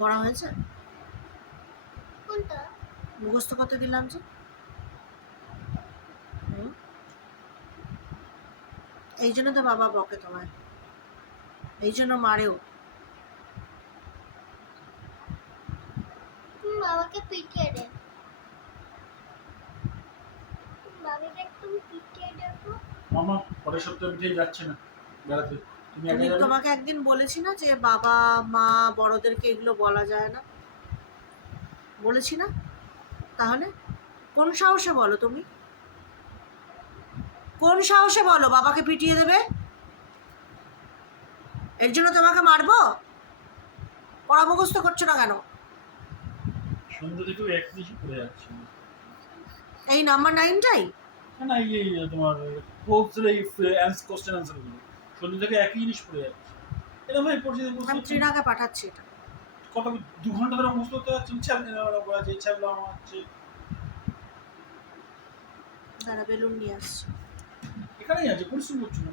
পড়া হয়েছে? কোনটা? মুখস্থ করতে দিলাম যে। এই জন্য তো বাবা বকে তোমায়, এই জন্য মারেও। বাবাকে পিটিয়ে দে, বাবাকে একটু পিটিয়ে দেখো। মামা পরের সপ্তাহে মিঠে যাচ্ছে না বেড়াতে, তুমি একা যাবে? তোমাকে একদিন বলেছি না যে বাবা মা বড়দেরকে এগুলো বলা যায় না, বলেছি না? তাহলে কোন সাহসে বলো তুমি, কোন সাহসে বলো বাবাকে পিটিয়ে দেবে? এর জন্য তোমাকে মারবো? পড়া মুখস্থ করছো না কেন? সন্ধ্যা থেকেও এক জিনিসই পড়ে যাচ্ছে এই নাম্বার 9টাই না, এই তোমার কোর্সের এই কোশ্চেন আনসার গুলো সন্ধ্যা থেকে একই জিনিস পড়ে যাচ্ছে। এটা ভাই পড়ছি আমি ত্রিনাকে পাঠাচ্ছি এটা। কত 2 ঘন্টা ধরে মুখস্থ করতে পারছি, ইচ্ছা আমার হচ্ছে। দাঁড়া বেলুন নিয়ে আসছি। এখানেই আছে, পরিশ্রম করছো না।